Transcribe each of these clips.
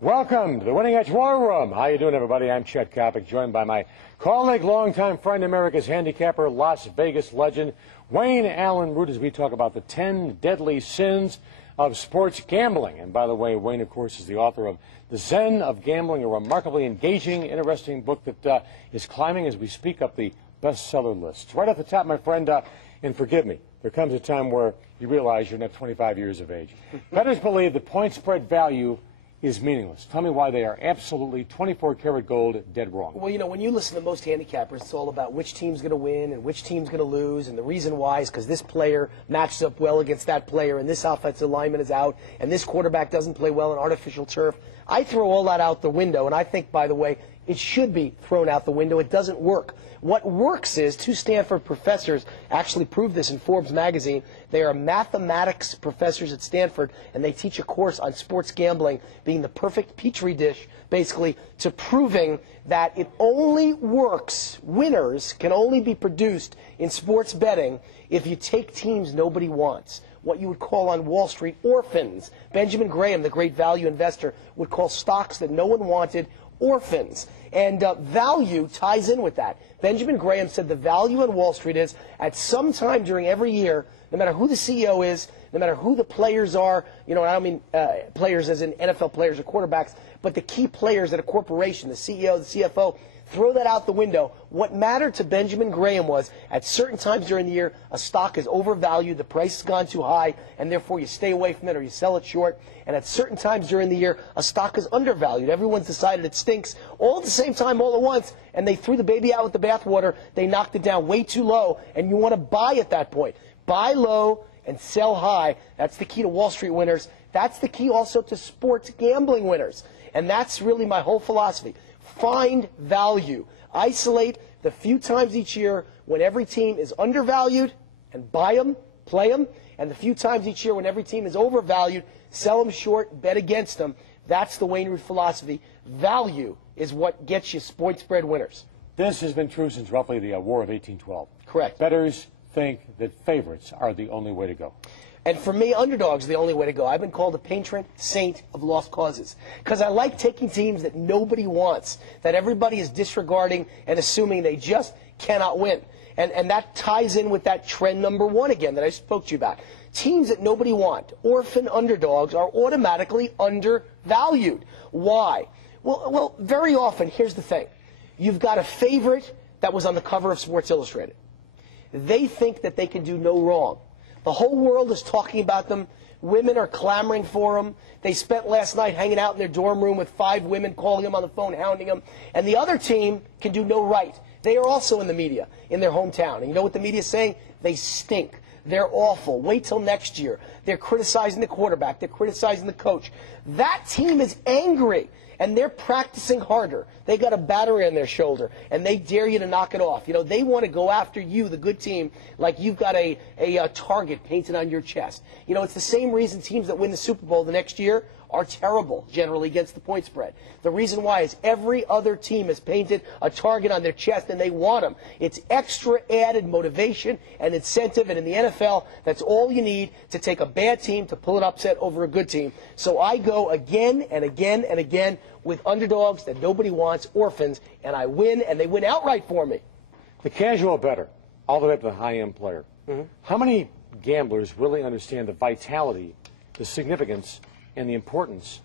Welcome to the Winning Edge War Room. How you doing, everybody? I'm Chet Kopic, joined by my colleague, longtime friend, America's handicapper, Las Vegas legend, W.A.Root, as we talk about the 10 deadly sins of sports gambling. And by the way, Wayne, of course, is the author of The Zen of Gambling, a remarkably engaging, interesting book that is climbing as we speak up the bestseller list. Right off the top, my friend, and forgive me, there comes a time where you realize you're not 25 years of age. Bettors believe the point spread value is meaningless. Tell me why they are absolutely 24-karat gold dead wrong. Well, you know, when you listen to most handicappers, it's all about which team's going to win and which team's going to lose, and the reason why is because this player matches up well against that player, and this offensive lineman is out, and this quarterback doesn't play well on artificial turf. I throw all that out the window, and I think, by the way, it should be thrown out the window. It doesn't work. What works is, two Stanford professors actually proved this in Forbes magazine. They are mathematics professors at Stanford, and they teach a course on sports gambling being the perfect petri dish, basically, to proving that it only works, winners can only be produced in sports betting if you take teams nobody wants. What you would call on Wall Street orphans. Benjamin Graham, the great value investor, would call stocks that no one wanted orphans. And value ties in with that. Benjamin Graham said the value on Wall Street is at some time during every year, no matter who the CEO is, no matter who the players are, you know, I don't mean players as in NFL players or quarterbacks, but the key players at a corporation, the CEO, the CFO, throw that out the window. What mattered to Benjamin Graham was at certain times during the year, a stock is overvalued, the price has gone too high, and therefore you stay away from it or you sell it short. And at certain times during the year, a stock is undervalued. Everyone's decided it stinks all at the same time, all at once, and they threw the baby out with the bathwater. They knocked it down way too low, and you want to buy at that point. Buy low and sell high. That's the key to Wall Street winners. That's the key also to sports gambling winners. And that's really my whole philosophy. Find value. Isolate the few times each year when every team is undervalued and buy them, play them, and the few times each year when every team is overvalued, sell them short, bet against them. That's the W.A.Root philosophy. Value is what gets you point spread winners. This has been true since roughly the War of 1812. Correct. Bettors think that favorites are the only way to go. And for me, underdogs are the only way to go. I've been called a patron saint of lost causes because I like taking teams that nobody wants, that everybody is disregarding and assuming they just cannot win. And that ties in with that trend number one again that I spoke to you about. Teams that nobody wants, orphan underdogs, are automatically undervalued. Why? Well, very often, here's the thing. You've got a favorite that was on the cover of Sports Illustrated. They think that they can do no wrong. The whole world is talking about them. Women are clamoring for them. They spent last night hanging out in their dorm room with 5 women, calling them on the phone, hounding them. And the other team can do no right. They are also in the media, in their hometown. And you know what the media is saying? They stink. They're awful. Wait till next year. They're criticizing the quarterback. They're criticizing the coach. That team is angry. And they're practicing harder. They got a battery on their shoulder, and they dare you to knock it off. You know, they want to go after you, the good team, like you've got a target painted on your chest. You know, it's the same reason teams that win the Super Bowl the next year are terrible, generally, against the point spread. The reason why is every other team has painted a target on their chest, and they want them. It's extra added motivation and incentive, and in the NFL, that's all you need to take a bad team to pull an upset over a good team. So I go again and again and again with underdogs that nobody wants, orphans, and I win, and they win outright for me. The casual bettor, all the way up to the high-end player. How many gamblers really understand the vitality, the significance, and the importance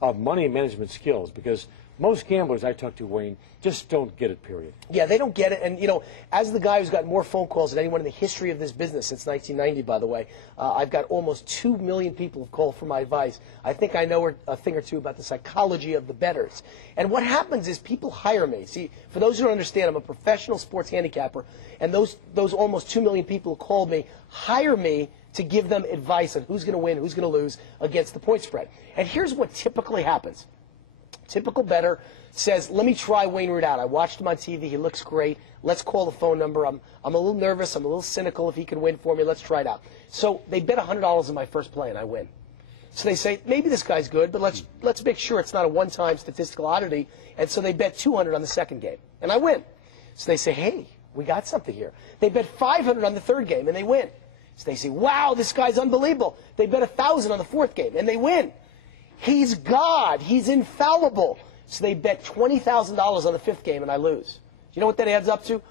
of money management skills? Because most gamblers I talk to, Wayne, just don't get it, period. Yeah, they don't get it. And, you know, as the guy who's got more phone calls than anyone in the history of this business since 1990, by the way, I've got almost 2 million people who've called for my advice. I think I know a thing or two about the psychology of the bettors. And what happens is people hire me. See, for those who don't understand, I'm a professional sports handicapper, and those almost 2 million people who called me hire me to give them advice on who's going to win, who's going to lose against the point spread. And here's what typically happens. Typical bettor says, let me try W.A.Root out. I watched him on TV. He looks great. Let's call the phone number. I'm a little nervous. I'm a little cynical if he can win for me. Let's try it out. So they bet $100 in my first play, and I win. So they say, maybe this guy's good, but let's make sure it's not a one-time statistical oddity. And so they bet $200 on the second game, and I win. So they say, hey, we got something here. They bet $500 on the third game, and they win. So they say, wow, this guy's unbelievable. They bet $1,000 on the fourth game, and they win. He's God. He's infallible. So they bet $20,000 on the 5th game, and I lose. You know what that adds up to?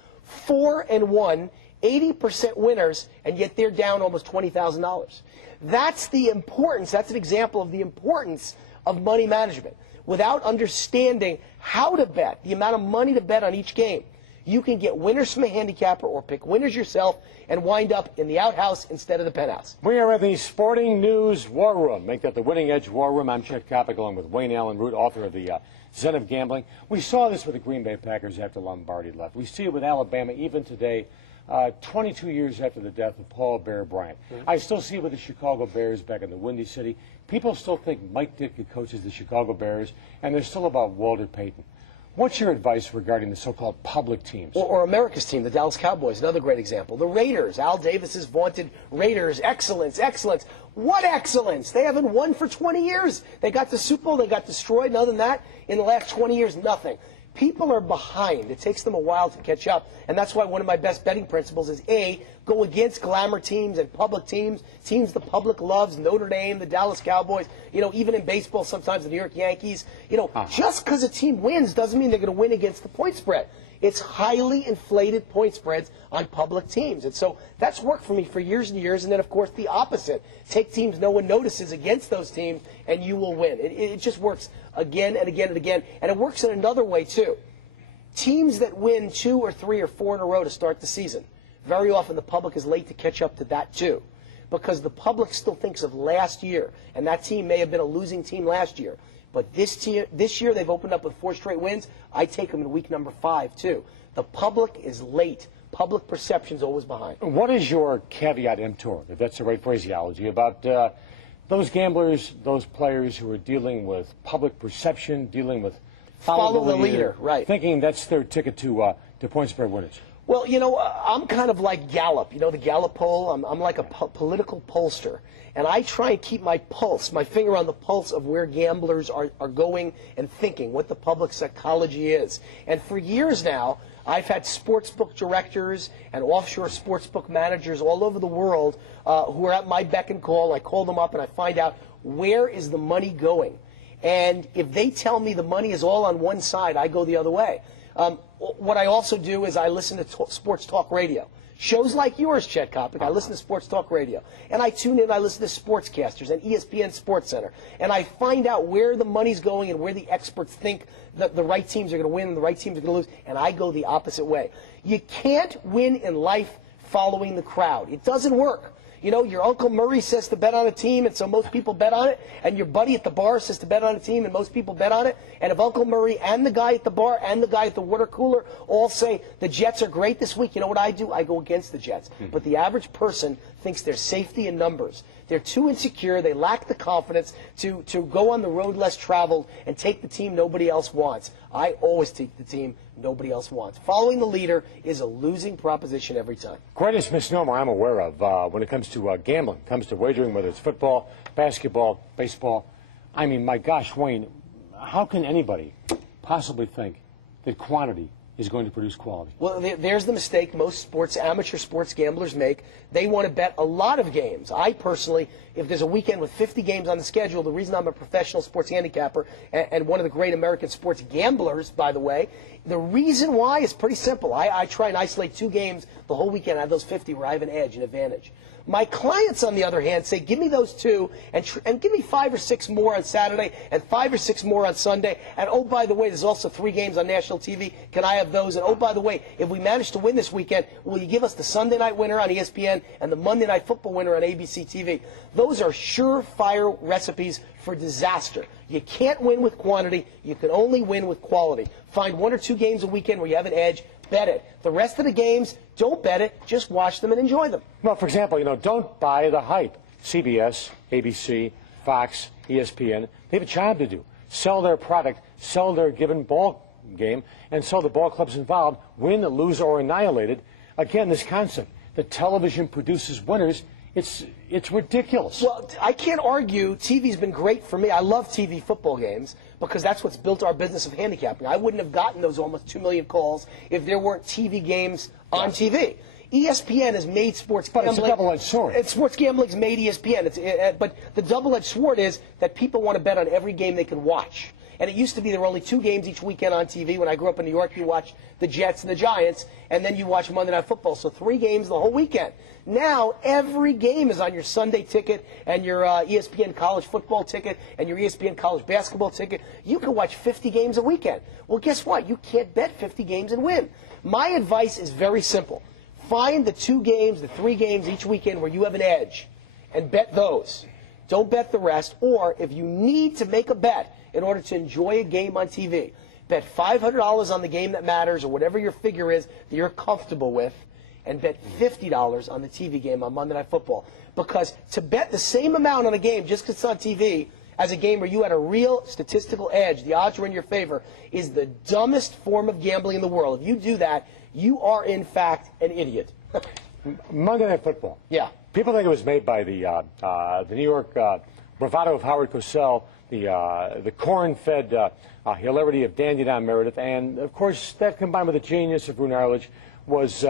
4-1, 80% winners, and yet they're down almost $20,000. That's the importance. That's an example of the importance of money management. Without understanding how to bet, the amount of money to bet on each game, you can get winners from a handicapper or pick winners yourself and wind up in the outhouse instead of the penthouse. We are at the Sporting News War Room. Make that the Winning Edge War Room. I'm Chet Kopic, along with Wayne Allen Root, author of the Zen of Gambling. We saw this with the Green Bay Packers after Lombardi left. We see it with Alabama even today, 22 years after the death of Paul Bear Bryant. I still see it with the Chicago Bears back in the Windy City. People still think Mike Ditka coaches the Chicago Bears, and they're still about Walter Payton. What's your advice regarding the so-called public teams? Or America's team, the Dallas Cowboys, another great example. The Raiders, Al Davis's vaunted Raiders, excellence, excellence. What excellence? They haven't won for 20 years. They got the Super Bowl, they got destroyed, and other than that, in the last 20 years, nothing. People are behind. It takes them a while to catch up, and that's why one of my best betting principles is A, go against glamour teams and public teams, teams the public loves, Notre Dame, the Dallas Cowboys, you know, even in baseball sometimes the New York Yankees. You know, just because a team wins doesn't mean they're going to win against the point spread. It's highly inflated point spreads on public teams. And so that's worked for me for years and years. And then, of course, the opposite. Take teams no one notices against those teams, and you will win. It just works again and again and again. And it works in another way, too. Teams that win 2 or 3 or 4 in a row to start the season, very often the public is late to catch up to that, too. Because the public still thinks of last year, and that team may have been a losing team last year. But this year, they've opened up with 4 straight wins. I take them in week number 5, too. The public is late. Public perception's always behind. What is your caveat emptor, if that's the right phraseology, about those gamblers, those players who are dealing with public perception, dealing with follow the leader, right? Thinking that's their ticket to point spread winners? Well, you know, I'm kind of like Gallup. You know the Gallup poll? I'm like a political pollster. And I try and keep my pulse, my finger on the pulse of where gamblers are going and thinking, what the public psychology is. And for years now, I've had sportsbook directors and offshore sportsbook managers all over the world who are at my beck and call. I call them up and I find out, where is the money going? And if they tell me the money is all on one side, I go the other way. What I also do is I listen to sports talk radio. Shows like yours, Chet Kopic. I listen to sports talk radio. And I tune in, I listen to sportscasters and ESPN Sports Center. And I find out where the money's going and where the experts think that the right teams are going to win and the right teams are going to lose. And I go the opposite way. You can't win in life following the crowd. It doesn't work. You know, your Uncle Murray says to bet on a team, and so most people bet on it. And your buddy at the bar says to bet on a team, and most people bet on it. And if Uncle Murray and the guy at the bar and the guy at the water cooler all say the Jets are great this week, you know what I do? I go against the Jets. But the average person thinks there's safety in numbers. They're too insecure. They lack the confidence to go on the road less traveled and take the team nobody else wants. I always take the team nobody else wants. Following the leader is a losing proposition every time. Greatest misnomer I'm aware of when it comes to gambling, comes to wagering, whether it's football, basketball, baseball. I mean, my gosh, Wayne, how can anybody possibly think that quantity is going to produce quality? Well, there's the mistake most amateur sports gamblers make. They want to bet a lot of games. I personally, if there's a weekend with 50 games on the schedule, the reason I'm a professional sports handicapper and one of the great American sports gamblers, by the way, the reason why is pretty simple. I try and isolate 2 games the whole weekend. I have those 50 where I have an edge, an advantage. My clients, on the other hand, say, give me those 2 and give me 5 or 6 more on Saturday and 5 or 6 more on Sunday. And, oh, by the way, there's also 3 games on national TV. Can I have those? And, oh, by the way, if we manage to win this weekend, will you give us the Sunday night winner on ESPN and the Monday night football winner on ABC TV? Those are surefire recipes for disaster. You can't win with quantity. You can only win with quality. Find 1 or 2 games a weekend where you have an edge. Bet it. The rest of the games, don't bet it. Just watch them and enjoy them. Well, for example, you know, don't buy the hype. CBS, ABC, Fox, ESPN, they have a job to do. Sell their product, sell their given ball game, and so the ball clubs involved win, lose, or annihilated. Again, this concept that television produces winners, it's ridiculous. Well, I can't argue. TV's been great for me. I love TV football games because that's what's built our business of handicapping. I wouldn't have gotten those almost 2 million calls if there weren't TV games on TV. ESPN has made sports gambling. But it's a double-edged sword. Sports gambling's made ESPN. But the double-edged sword is that people want to bet on every game they can watch. And it used to be there were only 2 games each weekend on TV. When I grew up in New York, you watch the Jets and the Giants, and then you watch Monday Night Football. So 3 games the whole weekend. Now, every game is on your Sunday ticket and your ESPN college football ticket and your ESPN college basketball ticket. You can watch 50 games a weekend. Well, guess what? You can't bet 50 games and win. My advice is very simple. Find the 2 games, the 3 games each weekend where you have an edge and bet those. Don't bet the rest. Or if you need to make a bet in order to enjoy a game on TV, bet $500 on the game that matters or whatever your figure is that you're comfortable with, and bet $50 on the TV game on Monday Night Football. Because to bet the same amount on a game just because it's on TV as a game where you had a real statistical edge, the odds are in your favor, is the dumbest form of gambling in the world. If you do that, you are in fact an idiot. Monday Night Football. Yeah. People think it was made by the New York bravado of Howard Cosell, the corn-fed hilarity of Dandy Don Meredith, and of course that combined with the genius of Roone Arledge was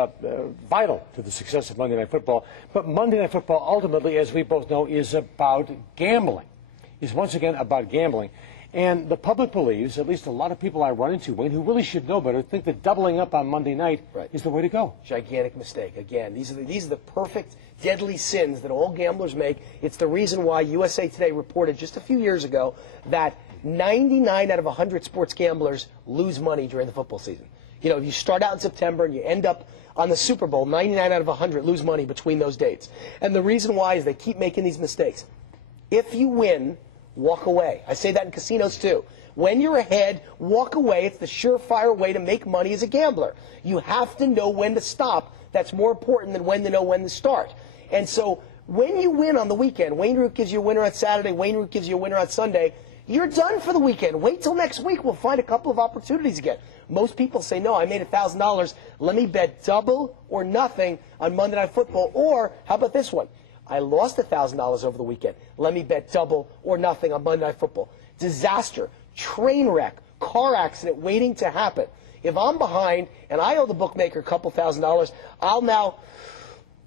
vital to the success of Monday Night Football. But Monday Night Football ultimately, as we both know, is about gambling. Is once again about gambling. And the public believes, at least a lot of people I run into, Wayne, who really should know better, think that doubling up on Monday night is the way to go. Gigantic mistake. Again, these are the perfect, deadly sins that all gamblers make. It's the reason why USA Today reported just a few years ago that 99 out of 100 sports gamblers lose money during the football season. You know, if you start out in September and you end up on the Super Bowl, 99 out of 100 lose money between those dates. And the reason why is they keep making these mistakes. If you win, walk away. I say that in casinos too. When you're ahead, walk away. It's the surefire way to make money as a gambler. You have to know when to stop. That's more important than when to know when to start. And so when you win on the weekend, W.A.Root gives you a winner on Saturday, W.A.Root gives you a winner on Sunday, you're done for the weekend. Wait till next week. We'll find a couple of opportunities again. Most people say, no, I made $1,000. Let me bet double or nothing on Monday Night Football. Or how about this one? I lost $1,000 over the weekend. Let me bet double or nothing on Monday Night Football. Disaster, train wreck, car accident waiting to happen. If I'm behind and I owe the bookmaker a couple $1,000s, I'll now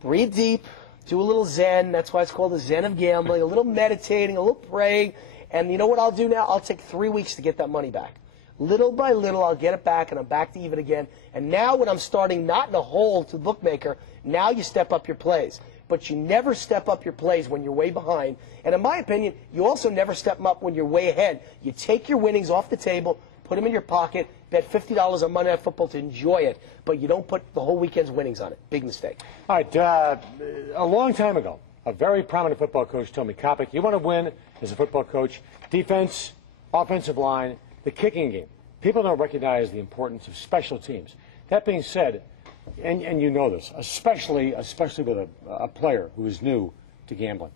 breathe deep, do a little Zen. That's why it's called the Zen of gambling. A little meditating, a little praying. And you know what I'll do now? I'll take 3 weeks to get that money back. Little by little, I'll get it back, and I'm back to even again. And now when I'm starting not in a hole to the bookmaker, now you step up your plays. But you never step up your plays when you're way behind. And in my opinion, you also never step them up when you're way ahead. You take your winnings off the table, put them in your pocket, bet $50 on Monday Night Football to enjoy it, but you don't put the whole weekend's winnings on it. Big mistake. All right, a long time ago, a very prominent football coach told me, Kopic, you want to win as a football coach, defense, offensive line, the kicking game. People don't recognize the importance of special teams. That being said, and you know this, especially with a player who is new to gambling,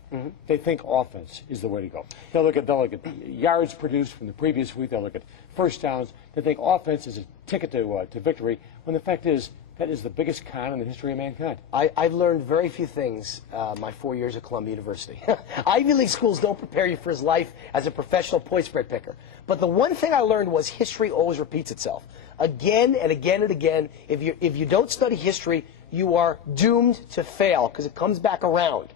they think offense is the way to go. They'll look at yards produced from the previous week. They'll look at first downs. They think offense is a ticket to victory, when the fact is that is the biggest con in the history of mankind. I've learned very few things my 4 years at Columbia University. Ivy League schools don't prepare you for his life as a professional point spread picker. But the one thing I learned was history always repeats itself. Again and again and again, if you don't study history, you are doomed to fail because it comes back around.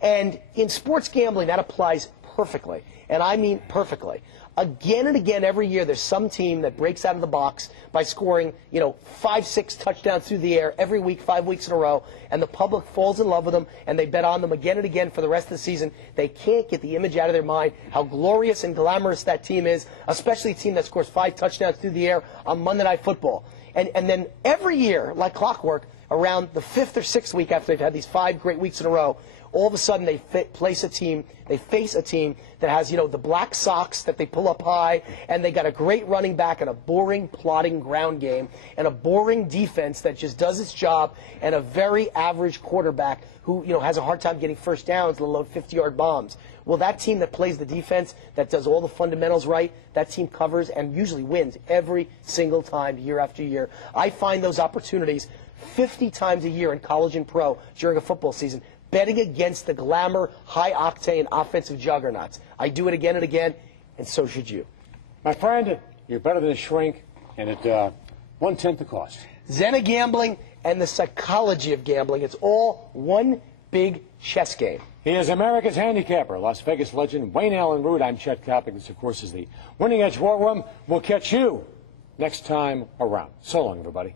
And in sports gambling, that applies perfectly. And I mean perfectly. Again and again every year, there's some team that breaks out of the box by scoring, 5-6 touchdowns through the air every week, 5 weeks in a row, and the public falls in love with them, and they bet on them again and again for the rest of the season. They can't get the image out of their mind how glorious and glamorous that team is, especially a team that scores 5 touchdowns through the air on Monday Night Football. And then every year, like clockwork, around the 5th or 6th week after they've had these 5 great weeks in a row, all of a sudden they face a team that has, the black socks that they pull up high, and they got a great running back and a boring, plodding ground game, and a boring defense that just does its job, and a very average quarterback who, has a hard time getting first downs, let alone 50-yard bombs. Well, that team that plays the defense, that does all the fundamentals right, that team covers and usually wins every single time, year after year. I find those opportunities 50 times a year in college and pro during a football season, betting against the glamour, high-octane offensive juggernauts. I do it again and again, and so should you. My friend, you're better than a shrink, and at 1/10 the cost. Zen of gambling and the psychology of gambling. It's all one big chess game. He is America's handicapper, Las Vegas legend Wayne Allen Root. I'm Chet Kopic. This, of course, is the Winning Edge War Room. We'll catch you next time around. So long, everybody.